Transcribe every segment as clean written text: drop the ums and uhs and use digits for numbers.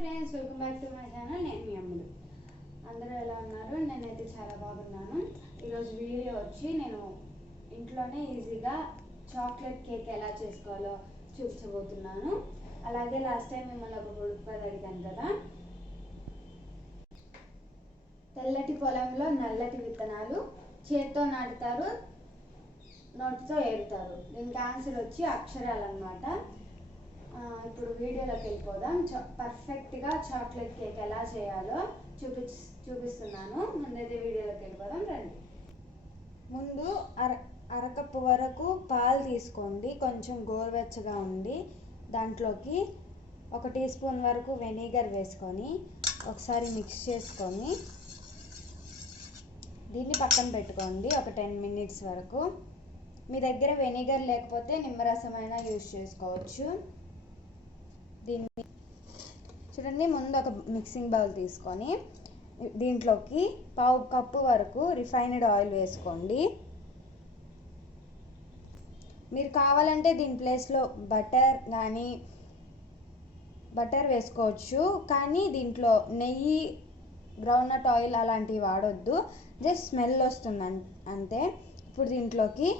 Friends, welcome back to my channel. నేను మీ అమ్ములు. అందరూ ఎలా ఉన్నారు? నేనైతే చాలా బాగున్నాను. ఈరోజు వీడియో వచ్చి నేను ఇంట్లోనే ఈజీగా చాక్లెట్ కేక్ ఎలా చేసుకోవాలో చూపించబోతున్నాను. అలాగే లాస్ట్ టైం మిమ్మల్ని ఒక ఉడుపుది అడిగాను కదా. తెల్లటి పొలంలో నల్లటి విత్తనాలు చేత్తో నాటుతారు, నోటితో ఏరుతారు. దీనికి ఆన్సర్ వచ్చి అక్షరాలు అన్నమాట. ఇప్పుడు వీడియోలోకి వెళ్ళిపోదాం. పర్ఫెక్ట్గా చాక్లెట్ కేక్ ఎలా చేయాలో చూపిస్తున్నాను. ముందైతే వీడియోలోకి వెళ్ళిపోదాం రండి. ముందు అరకప్పు వరకు పాలు తీసుకోండి, కొంచెం గోరువెచ్చగా ఉండి దాంట్లోకి 1 టీ స్పూన్ వరకు వెనిగర్ వేసుకొని ఒకసారి మిక్స్ చేసుకొని దీన్ని పక్కన పెట్టుకోండి ఒక 10 మినిట్స్ వరకు. మీ దగ్గర వెనిగర్ లేకపోతే నిమ్మరసమైనా యూజ్ చేసుకోవచ్చు. దీన్ని చూడండి, ముందు ఒక మిక్సింగ్ బౌల్ తీసుకొని దీంట్లోకి 1/2 కప్పు వరకు రిఫైన్డ్ ఆయిల్ వేసుకోండి. మీరు కావాలంటే దీని ప్లేస్లో బటర్ వేసుకోవచ్చు, కానీ దీంట్లో నెయ్యి, గ్రౌండ్నట్ ఆయిల్ అలాంటివి వాడొద్దు. జస్ట్ స్మెల్ వస్తుంది అంతే. ఇప్పుడు దీంట్లోకి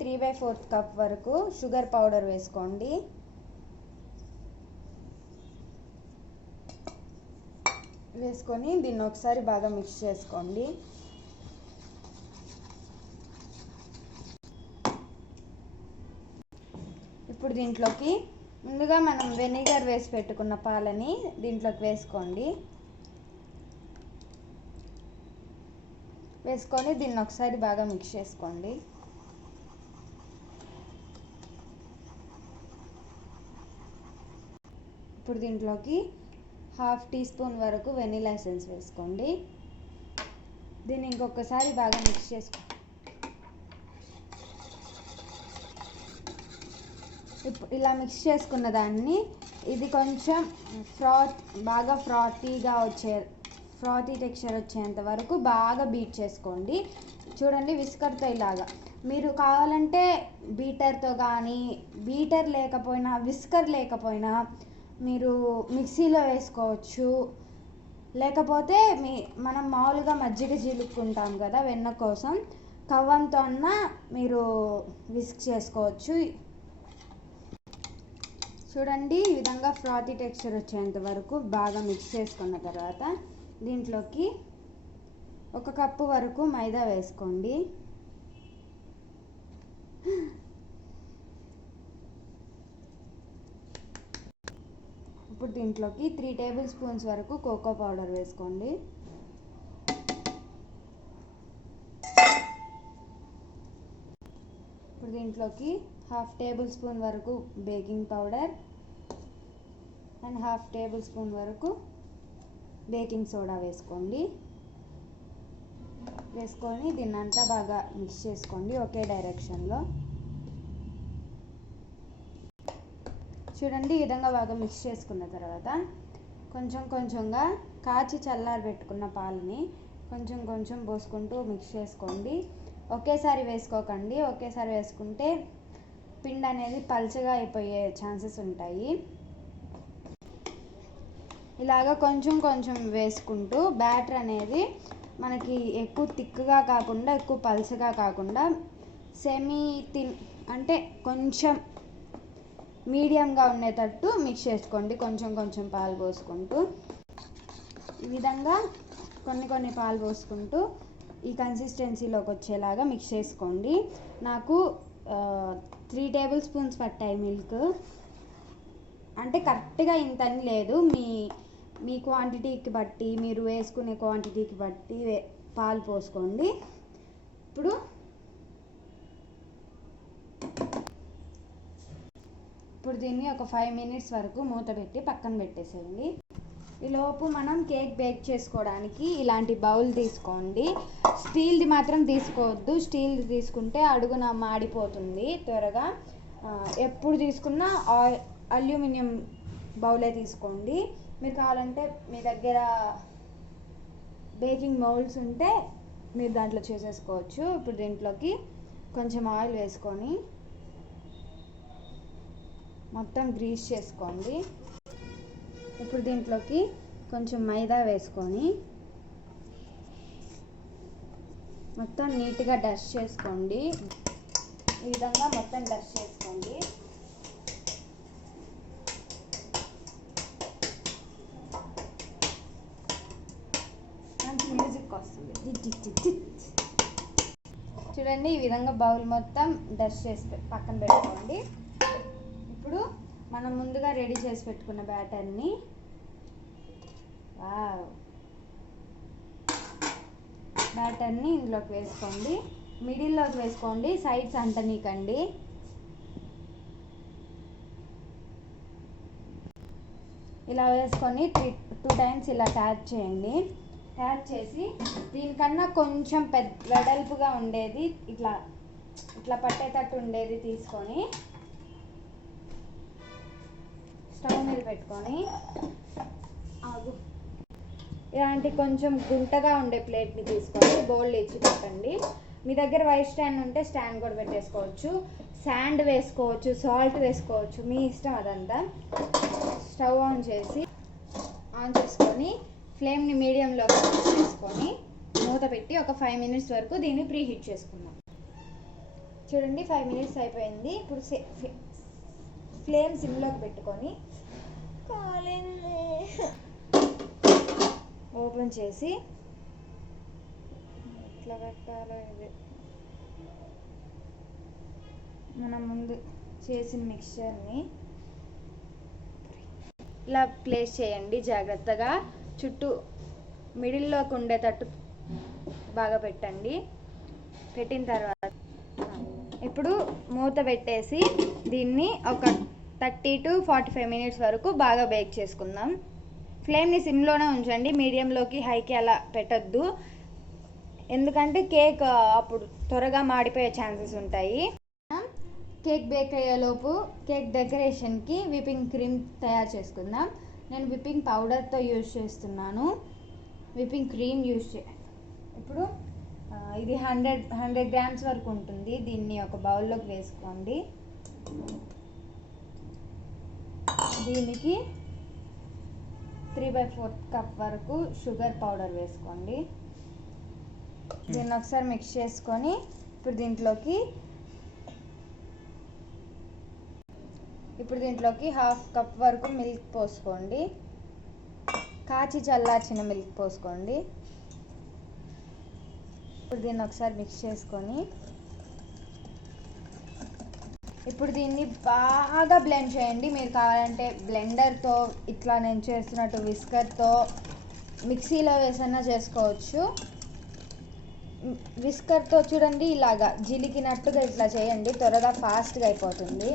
3/4 కప్ వరకు షుగర్ పౌడర్ వేసుకోండి. వేసుకొని దీన్ని ఒకసారి బాగా మిక్స్ చేసుకోండి. ఇప్పుడు దీంట్లోకి ముందుగా మనం వెనిగర్ వేసి పెట్టుకున్న పాలని దీంట్లోకి వేసుకోండి. వేసుకొని దీన్ని ఒకసారి బాగా మిక్స్ చేసుకోండి. ఇప్పుడు దీంట్లోకి 1/2 టీ స్పూన్ వరకు వెనిలా ఎసెన్స్ వేసుకోండి. దీన్ని ఇంకొకసారి బాగా మిక్స్ చేసుకోండి. ఇలా మిక్స్ చేసుకున్న దాన్ని ఇది కొంచెం బాగా ఫ్రాతీ టెక్స్చర్ వచ్చేంత వరకు బాగా బీట్ చేసుకోండి. చూడండి, విస్కర్తో ఇలాగా. మీరు కావాలంటే బీటర్తో కానీ, విస్కర్ లేకపోయినా మీరు మిక్సీలో వేసుకోవచ్చు. లేకపోతే మనం మామూలుగా మజ్జిగ జీలుక్కుంటాం కదా వెన్న కోసం, కవ్వంతో అన్నా మీరు విస్క్ చేసుకోవచ్చు. చూడండి, ఈ విధంగా ఫ్రాతీ టెక్స్చర్ వచ్చేంత వరకు బాగా మిక్స్ చేసుకున్న తర్వాత దీంట్లోకి 1 కప్పు వరకు మైదా వేసుకోండి. ఇప్పుడు దీంట్లోకి 3 టేబుల్ స్పూన్స్ వరకు కోకో పౌడర్ వేసుకోండి. ఇప్పుడు దీంట్లోకి 1/2 టేబుల్ స్పూన్ వరకు baking powder and 1/2 table spoon వరకు బేకింగ్ సోడా వేసుకోండి. వేసుకొని దీన్నంతా బాగా మిక్స్ చేసుకోండి ఒకే డైరెక్షన్లో. చూడండి, ఈ విధంగా బాగా మిక్స్ చేసుకున్న తర్వాత కొంచెంగా కాచి చల్లారి పెట్టుకున్న పాలని కొంచెం పోసుకుంటూ మిక్స్ చేసుకోండి. ఒకేసారి వేసుకోకండి. ఒకేసారి వేసుకుంటే పిండి అనేది పల్చగా అయిపోయే ఛాన్సెస్ ఉంటాయి. ఇలాగా కొంచెం వేసుకుంటూ బ్యాటర్ అనేది మనకి ఎక్కువ థిక్గా కాకుండా, ఎక్కువ పల్చగా కాకుండా సెమీ థిన్ అంటే కొంచెం మీడియంగా ఉండేటట్టు మిక్స్ చేసుకోండి. కొంచెం పాలు పోసుకుంటూ ఈ విధంగా కొన్ని పాలు పోసుకుంటూ ఈ కన్సిస్టెన్సీలోకి వచ్చేలాగా మిక్స్ చేసుకోండి. నాకు 3 టేబుల్ స్పూన్స్ పట్టాయి మిల్క్. అంటే కరెక్ట్గా ఇంతని లేదు, మీ క్వాంటిటీకి బట్టి, మీరు వేసుకునే క్వాంటిటీకి బట్టి పాలు పోసుకోండి. ఇప్పుడు దీన్ని ఒక 5 మినిట్స్ వరకు మూత పెట్టి పక్కన పెట్టేసేయండి. ఈలోపు మనం కేక్ బేక్ చేసుకోవడానికి ఇలాంటి బౌల్ తీసుకోండి. స్టీల్ది మాత్రం తీసుకోవద్దు. స్టీల్ది తీసుకుంటే అడుగున మాడిపోతుంది త్వరగా. ఎప్పుడు తీసుకున్నా అల్యూమినియం బౌలే తీసుకోండి. మీరు కావాలంటే మీ దగ్గర బేకింగ్ మౌల్డ్స్ ఉంటే మీరు దాంట్లో చేసేసుకోవచ్చు. ఇప్పుడు దీంట్లోకి కొంచెం ఆయిల్ వేసుకొని మొత్తం గ్రీస్ చేసుకోండి. ఇప్పుడు దీంట్లోకి కొంచెం మైదా వేసుకొని మొత్తం నీట్గా డస్ట్ చేసుకోండి. ఈ విధంగా మొత్తం డస్ట్ చేసుకోండి. మంచి మ్యూజిక్ వస్తుంది. చూడండి, ఈ విధంగా బౌల్ మొత్తం డస్ట్ చేసి పక్కన పెట్టుకోండి. ఇప్పుడు మనం ముందుగా రెడీ చేసి పెట్టుకున్న బ్యాటర్ని ఇందులోకి వేసుకోండి. మిడిల్లోకి వేసుకోండి, సైడ్స్ అంటనీకండి. ఇలా వేసుకొని 2 టైమ్స్ ఇలా ట్యాప్ చేయండి. ట్యాప్ చేసి దీనికన్నా కొంచెం వెడల్పుగా ఉండేది ఇట్లా పట్టేటట్టు ఉండేది తీసుకొని స్టవ్ మీద పెట్టుకొని ఇలాంటి కొంచెం గుంటగా ఉండే ప్లేట్ని తీసుకొని బౌల్ ఇచ్చి పెట్టండి. మీ దగ్గర వైట్ స్టాండ్ ఉంటే స్టాండ్ కూడా పెట్టేసుకోవచ్చు. శాండ్ వేసుకోవచ్చు, సాల్ట్ వేసుకోవచ్చు, మీ ఇష్టం అదంతా. స్టవ్ ఆన్ చేసుకొని ఫ్లేమ్ని మీడియంలో చేసుకొని మూత పెట్టి ఒక 5 మినిట్స్ వరకు దీన్ని ప్రీ హీట్ చేసుకుందాం. చూడండి, 5 మినిట్స్ అయిపోయింది. ఇప్పుడు ఫ్లేమ్ సిమ్లోకి పెట్టుకొని ఓపెన్ చేసి ఇట్లా పెట్టాలో ఇది మనం ముందు చేసిన మిక్చర్ని ఇలా ప్లేస్ చేయండి. జాగ్రత్తగా చుట్టూ మిడిల్లోకి ఉండేటట్టు బాగా పెట్టండి. పెట్టిన తర్వాత ఇప్పుడు మూత పెట్టేసి దీన్ని ఒక 30 to 45 మినిట్స్ వరకు బాగా బేక్ చేసుకుందాం. ఫ్లేమ్ని సిమ్లోనే ఉంచండి, మీడియంలోకి హైకి అలా పెట్టద్దు. ఎందుకంటే కేక్ అప్పుడు త్వరగా మాడిపోయే ఛాన్సెస్ ఉంటాయి. కేక్ బేక్ అయ్యేలోపు కేక్ డెకరేషన్కి విప్పింగ్ క్రీమ్ తయారు చేసుకుందాం. నేను విప్పింగ్ పౌడర్తో యూజ్ చేస్తున్నాను, విప్పింగ్ క్రీమ్ ఇప్పుడు ఇది 100 గ్రామ్స్ వరకు ఉంటుంది. దీన్ని ఒక బౌల్లోకి వేసుకోండి. దీనికి 3/4 కప్ వరకు షుగర్ పౌడర్ వేసుకోండి. దీన్ని ఒకసారి మిక్స్ చేసుకొని ఇప్పుడు దీంట్లోకి 1/2 కప్ వరకు మిల్క్ పోసుకోండి. కాచి చల్లార్చిన మిల్క్ పోసుకోండి. ఇప్పుడు దీన్ని ఒకసారి మిక్స్ చేసుకొని ఇప్పుడు దీన్ని బాగా బ్లెండ్ చేయండి. మీరు కావాలంటే బ్లెండర్తో, ఇట్లా నేను చేస్తున్నట్టు విస్కర్తో, మిక్సీలో వేసన్నా చేసుకోవచ్చు. విస్కర్తో చూడండి ఇలాగా జిలికినట్టుగా ఇట్లా చేయండి, త్వరగా ఫాస్ట్గా అయిపోతుంది.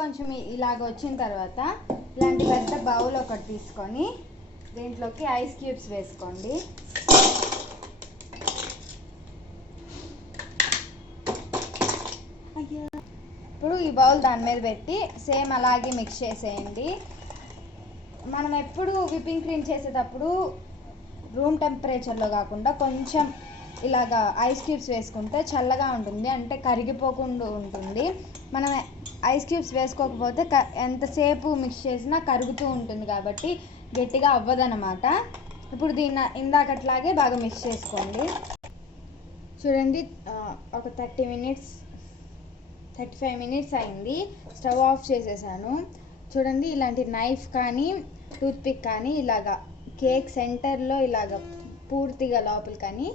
కొంచెం ఇలాగ వచ్చిన తర్వాత ఇలాంటి పెద్ద బౌల్ ఒకటి తీసుకొని దీంట్లోకి ఐస్ క్యూబ్స్ వేసుకోండి. ఇప్పుడు ఈ బౌల్ దాని మీద పెట్టి సేమ్ అలాగే మిక్స్ చేసేయండి. మనం ఎప్పుడు విప్పింగ్ క్రీమ్ చేసేటప్పుడు రూమ్ టెంపరేచర్లో కాకుండా కొంచెం ఇలాగా ఐస్ క్యూబ్స్ వేసుకుంటే చల్లగా ఉంటుంది, అంటే కరిగిపోకుండా ఉంటుంది. మనం ఐస్ క్యూబ్స్ వేసుకోకపోతే ఎంతసేపు మిక్స్ చేసినా కరుగుతూ ఉంటుంది కాబట్టి గట్టిగా అవ్వదన్నమాట. ఇప్పుడు దీన్ని ఇందాకట్లాగే బాగా మిక్స్ చేసుకోండి. చూడండి, ఒక 35 మినిట్స్ అయింది. స్టవ్ ఆఫ్ చేసేసాను. చూడండి, ఇలాంటి నైఫ్ కానీ టూత్పిక్ కానీ ఇలాగా కేక్ సెంటర్లో ఇలాగ పూర్తిగా లోపల కానీ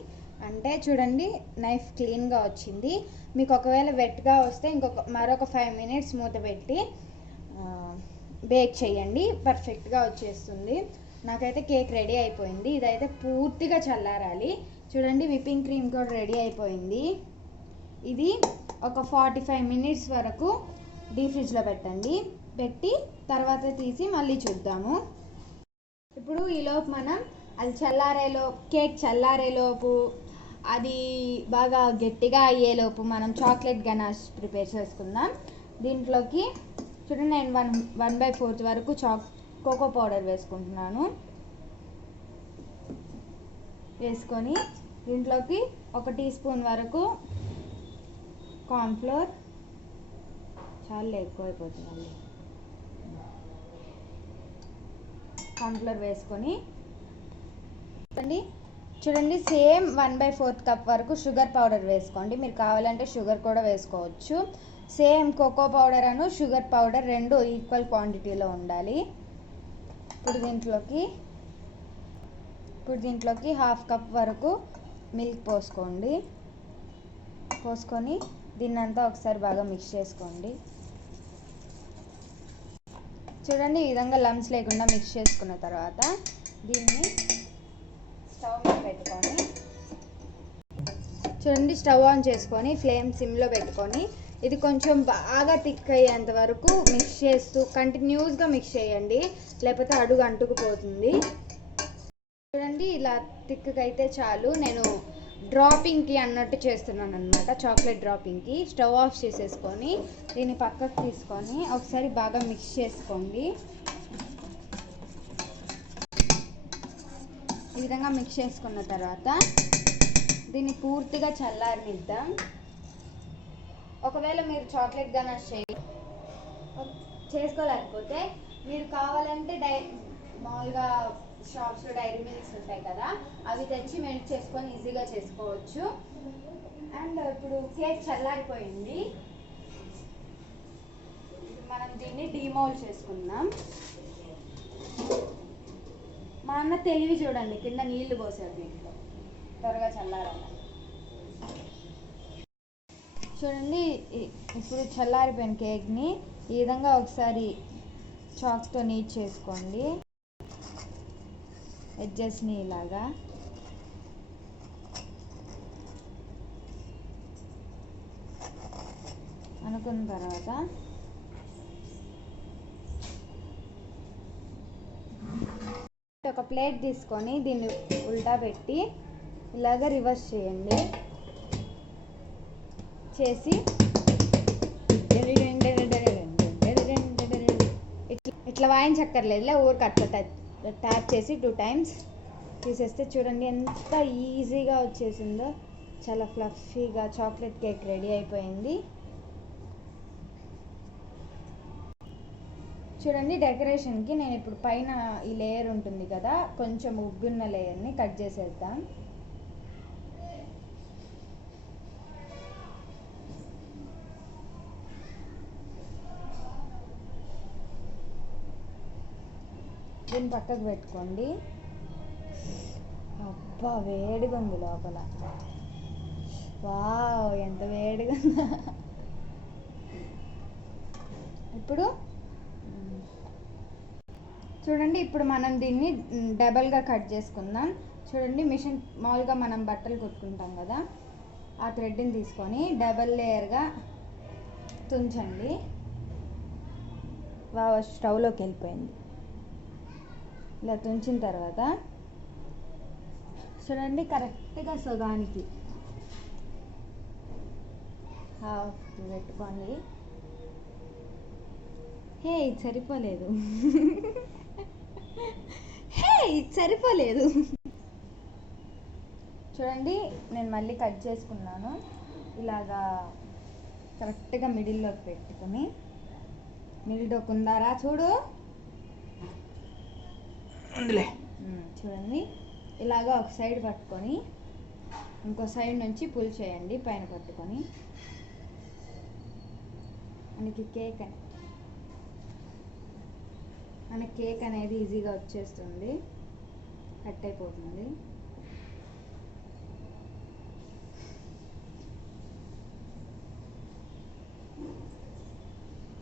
అంటే చూడండి నైఫ్ క్లీన్గా వచ్చింది. మీకు ఒకవేళ వెట్గా వస్తే మరొక 5 మినిట్స్ మూత పెట్టి బేక్ చేయండి, పర్ఫెక్ట్గా వచ్చేస్తుంది. నాకైతే కేక్ రెడీ అయిపోయింది. ఇదైతే పూర్తిగా చల్లారాలి. చూడండి, విప్పింగ్ క్రీమ్ కూడా రెడీ అయిపోయింది. ఇది ఒక 45 మినిట్స్ వరకు డీప్ ఫ్రిడ్జ్లో పెట్టి తర్వాత తీసి మళ్ళీ చూద్దాము. ఇప్పుడు ఈలోపు మనం కేక్ చల్లారేలోపు అది బాగా గట్టిగా అయ్యేలోపు మనం చాక్లెట్ గనాష్ ప్రిపేర్ చేసుకుందాం. దీంట్లోకి చూడండి, నేను 1/4 వరకు కోకో పౌడర్ వేసుకుంటున్నాను. వేసుకొని దీంట్లోకి 1 టీ స్పూన్ వరకు కార్న్ఫ్లోర్, చాలా ఎక్కువైపోతుంది మళ్ళీ. కార్న్ఫ్లోర్ వేసుకొని చూడండి సేమ్ 1/4 కప్ వరకు షుగర్ పౌడర్ వేసుకోండి. మీరు కావాలంటే షుగర్ కూడా వేసుకోవచ్చు. సేమ్ కోకో పౌడర్ అను షుగర్ పౌడర్ రెండు ఈక్వల్ క్వాంటిటీలో ఉండాలి. ఇప్పుడు దీంట్లోకి 1/2 కప్ వరకు మిల్క్ పోసుకొని దీన్నంతా ఒకసారి బాగా మిక్స్ చేసుకోండి. చూడండి ఈ విధంగా లమ్స్ లేకుండా మిక్స్ చేసుకున్న తర్వాత దీన్ని స్టవ్ మీద పెట్టుకొని చూడండి స్టవ్ ఆన్ చేసుకొని ఫ్లేమ్ సిమ్లో పెట్టుకొని ఇది కొంచెం బాగా థిక్ అయ్యేంత వరకు మిక్స్ చేస్తూ కంటిన్యూస్గా మిక్స్ చేయండి, లేకపోతే అడుగు అంటుకుపోతుంది. చూడండి ఇలా థిక్గా అయితే చాలు. నేను డ్రాపింగ్కి అన్నట్టు చేస్తున్నాను అనమాట, చాక్లెట్ డ్రాపింగ్కి. స్టవ్ ఆఫ్ చేసేసుకొని దీన్ని పక్కకు తీసుకొని ఒకసారి బాగా మిక్స్ చేసుకోండి. ఈ విధంగా మిక్స్ చేసుకున్న తర్వాత దీన్ని పూర్తిగా చల్లారనిద్దాం. ఒకవేళ మీరు చాక్లెట్ గనాష్ చేసుకోలేకపోతే మీరు కావాలంటే మామూలుగా షాప్స్లో డైరీ మిల్క్స్ ఉంటాయి కదా, అవి తెచ్చి మెల్ట్ చేసుకొని ఈజీగా చేసుకోవచ్చు. అండ్ ఇప్పుడు కేక్ చల్లారిపోయింది. మనం దీన్ని డీమౌల్డ్ చేసుకుందాం. మా అన్న తెలివి చూడండి, కింద నీళ్లు పోసాడు దీంట్లో త్వరగా చల్లారాలి. చూడండి ఇప్పుడు చల్లారిపోయిన కేక్ని ఈ విధంగా ఒకసారి చాక్తో నీట్ చేసుకోండి. ఎడ్జెస్ని ఇలాగా అనుకున్న తర్వాత ఒక ప్లేట్ తీసుకొని దీన్ని ఉల్టా పెట్టి ఇలాగ రివర్స్ చేయండి. చేసి ఇట్లా వాయించక్కర్లేదులే, ఊరికి అట్లా ట్యాప్ చేసి 2 times తీసేస్తే చూడండి ఎంత ఈజీగా వచ్చేసిందో. చాలా ఫ్లఫీగా చాక్లెట్ కేక్ రెడీ అయిపోయింది. చూడండి డెకరేషన్కి నేను ఇప్పుడు పైన ఈ లేయర్ ఉంటుంది కదా, కొంచెం ఉబ్బున్న లేయర్ని కట్ చేసేద్దాం. దీన్ని పక్కకు పెట్టుకోండి. అబ్బా వేడిగా ఉంది లోపల. వావ్ ఎంత వేడిగా ఉందా. ఇప్పుడు చూడండి ఇప్పుడు మనం దీన్ని డబల్గా కట్ చేసుకుందాం. చూడండి మిషన్ మామూలుగా మనం బట్టలు కుట్టుకుంటాం కదా, ఆ థ్రెడ్ని తీసుకొని డబల్ లేయర్గా తుంచండి. వావ్ స్టవ్లోకి వెళ్ళిపోయింది. ఇలా తుంచిన తర్వాత చూడండి కరెక్ట్గా సగానికి హాఫ్ పెట్టుకోండి. ఇది సరిపోలేదు. చూడండి నేను మళ్ళీ కట్ చేసుకున్నాను. ఇలాగా కరెక్ట్గా మిడిల్లోకి పెట్టుకొని, మిడిల్లోకి ఉందారా చూడు, చూడండి ఇలాగా ఒక సైడ్ పట్టుకొని ఇంకో సైడ్ నుంచి పుల్ చేయండి పైన పట్టుకొని. మనకి కేక్ అనేది ఈజీగా వచ్చేస్తుంది, కట్ అయిపోతుంది.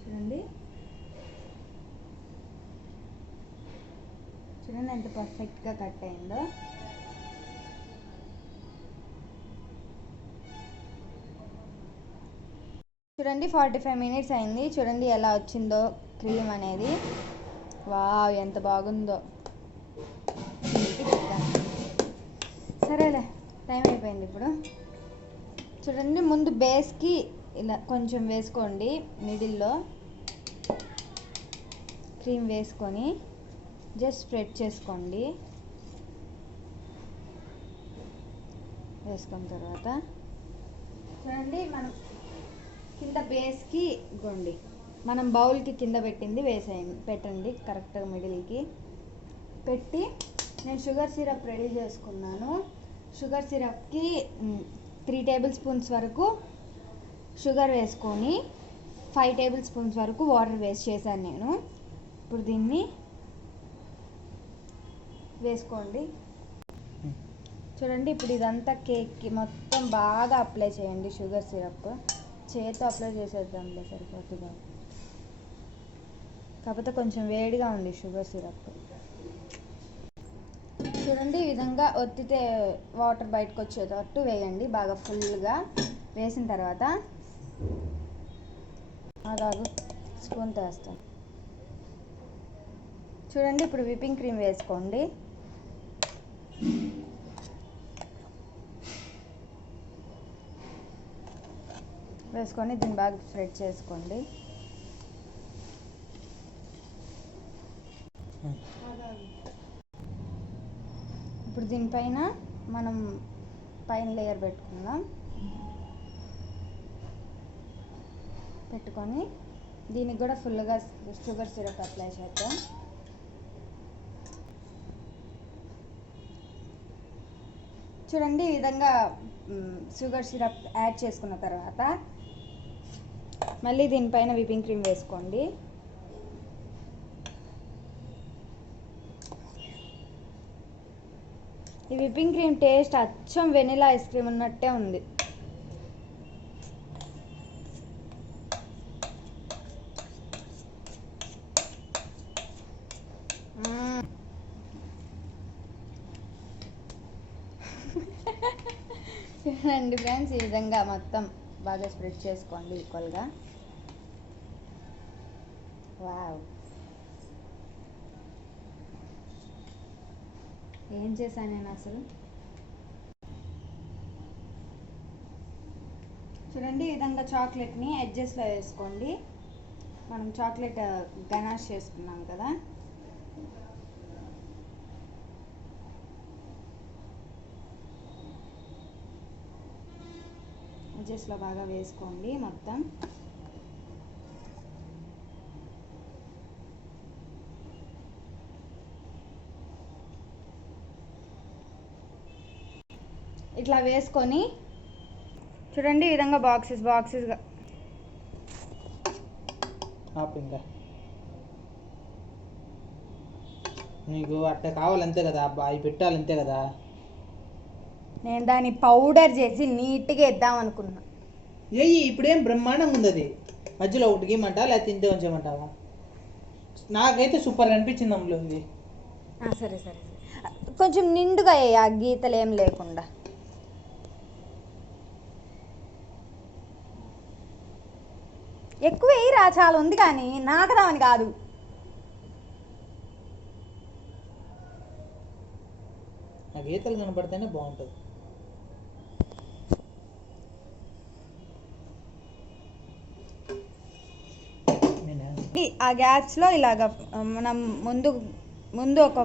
చూడండి ఎంత పర్ఫెక్ట్గా కట్ అయిందో. చూడండి 45 minutes అయింది. చూడండి ఎలా వచ్చిందో క్రీమ్ అనేది. వావ్ ఎంత బాగుందో. సరేలే టైం అయిపోయింది. ఇప్పుడు చూడండి ముందు బేస్కి ఇలా కొంచెం వేసుకోండి, మిడిల్లో క్రీమ్ వేసుకొని జస్ట్ స్ప్రెడ్ చేసుకోండి. వేసుకున్న తర్వాత చూడండి మనం కింద బేస్కి గోండి మనం బౌల్కి కింద పెట్టింది పెట్టండి కరెక్ట్గా మిడిల్కి పెట్టి. నేను షుగర్ సిరప్ రెడీ చేసుకున్నాను. షుగర్ సిరప్కి 3 టేబుల్ స్పూన్స్ వరకు షుగర్ వేసుకొని 5 టేబుల్ స్పూన్స్ వరకు వాటర్ వేస్ట్ చేశాను నేను. ఇప్పుడు దీన్ని వేసుకోండి. చూడండి, ఇప్పుడు ఇదంతా కేక్కి మొత్తం బాగా అప్లై చేయండి. షుగర్ సిరప్ చేతితో అప్లై చేసేద్దాంలే, సరిపోతుంది. కాకపోతే కొంచెం వేడిగా ఉంది షుగర్ సిరప్. చూడండి, ఈ విధంగా ఒత్తితే వాటర్ బయటకు వచ్చేటట్టు వేయండి బాగా ఫుల్గా. వేసిన తర్వాత అలాగే స్పూన్తో వేస్తాను. చూడండి, ఇప్పుడు విప్పింగ్ క్రీమ్ వేసుకోండి. వేసుకొని దీన్ని బాగా స్ప్రెడ్ చేసుకోండి. ఇప్పుడు దీనిపైన మనం పైన లేయర్ పెట్టుకుందాం. పెట్టుకొని దీనికి కూడా ఫుల్గా షుగర్ సిరప్ అప్లై చేద్దాం. చూడండి, ఈ విధంగా షుగర్ సిరప్ యాడ్ చేసుకున్న తర్వాత మళ్ళీ దీనిపైన విప్పింగ్ క్రీమ్ వేసుకోండి. ఈ విప్పింగ్ క్రీమ్ టేస్ట్ అచ్చం వెనిలా ఐస్ క్రీమ్ ఉన్నట్టే ఉంది. చూడండి ఫ్రెండ్స్, ఈ విధంగా మొత్తం బాగా స్ప్రెడ్ చేసుకోండి ఈక్వల్గా. వావ్, ఏం చేశాను నేను అసలు. చూడండి, ఈ విధంగా చాక్లెట్ని ఎడ్జెస్లో వేసుకోండి. మనం చాక్లెట్ గనాష్ చేసుకున్నాం కదా, ఎడ్జెస్లో బాగా వేసుకోండి మొత్తం. ఇట్లా వేసుకొని చూడండి, ఈ విధంగా బాక్సెస్గా నీకు అట్లా కావాలంతే కదా, అవి పెట్టాలంతే కదా. నేను దాన్ని పౌడర్ చేసి నీట్గా వేద్దాం అనుకున్నా. ఇప్పుడేం బ్రహ్మాండంగా ఉంది అది. మధ్యలో ఒకటి గీయమంటా లేకపోతే ఇంతే ఉంచేయమంటావా? నాకైతే సూపర్ అనిపించింది అమ్మలో ఇది. సరే సరే, కొంచెం నిండుగా ఆ గీతలు ఏం లేకుండా. ఎక్కువ వేయరా, చాలా ఉంది కానీ నాకదామని కాదు. ఆ గీతలు కనపడితేనే బాగుంటుంది. ఆ గ్యాప్స్లో ఇలాగ మనం ముందు ఒక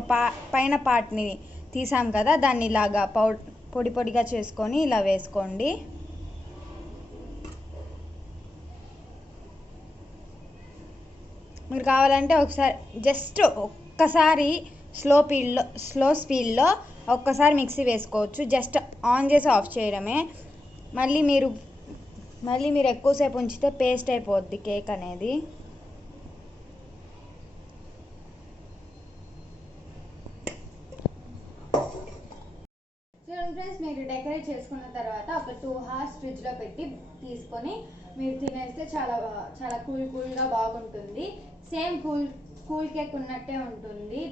పైన పార్ట్ని తీసాం కదా, దాన్ని ఇలాగా పొడి పొడిగా చేసుకొని ఇలా వేసుకోండి. మీరు కావాలంటే ఒకసారి జస్ట్ ఒక్కసారి స్లో స్పీడ్లో ఒక్కసారి మిక్సీ వేసుకోవచ్చు. జస్ట్ ఆన్ చేసి ఆఫ్ చేయడమే. మళ్ళీ మీరు ఎక్కువసేపు ఉంచితే పేస్ట్ అయిపోద్ది కేక్ అనేది. చూడండి ఫ్రెండ్స్, మీరు డెకరేట్ చేసుకున్న తర్వాత ఒక 2 hours ఫ్రిడ్జ్లో పెట్టి తీసుకొని మీరు తినేస్తే చాలా చాలా కూల్గా బాగుంటుంది. సేమ్ కూల్ కేక్ ఉన్నట్టే ఉంటుంది.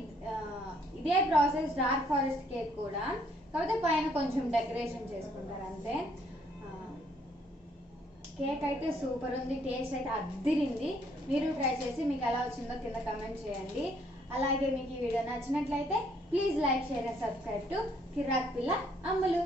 ఇదే ప్రాసెస్ డార్క్ ఫారెస్ట్ కేక్ కూడా, కాకపోతే పైన కొంచెం డెకరేషన్ చేసుకుంటారు అంతే. కేక్ అయితే సూపర్ ఉంది, టేస్ట్ అయితే అద్దిరింది. మీరు ట్రై చేసి మీకు ఎలా వచ్చిందో కింద కమెంట్ చేయండి. అలాగే మీకు ఈ వీడియో నచ్చినట్లయితే please like, share and subscribe to Kirak Pilla అమ్మలు.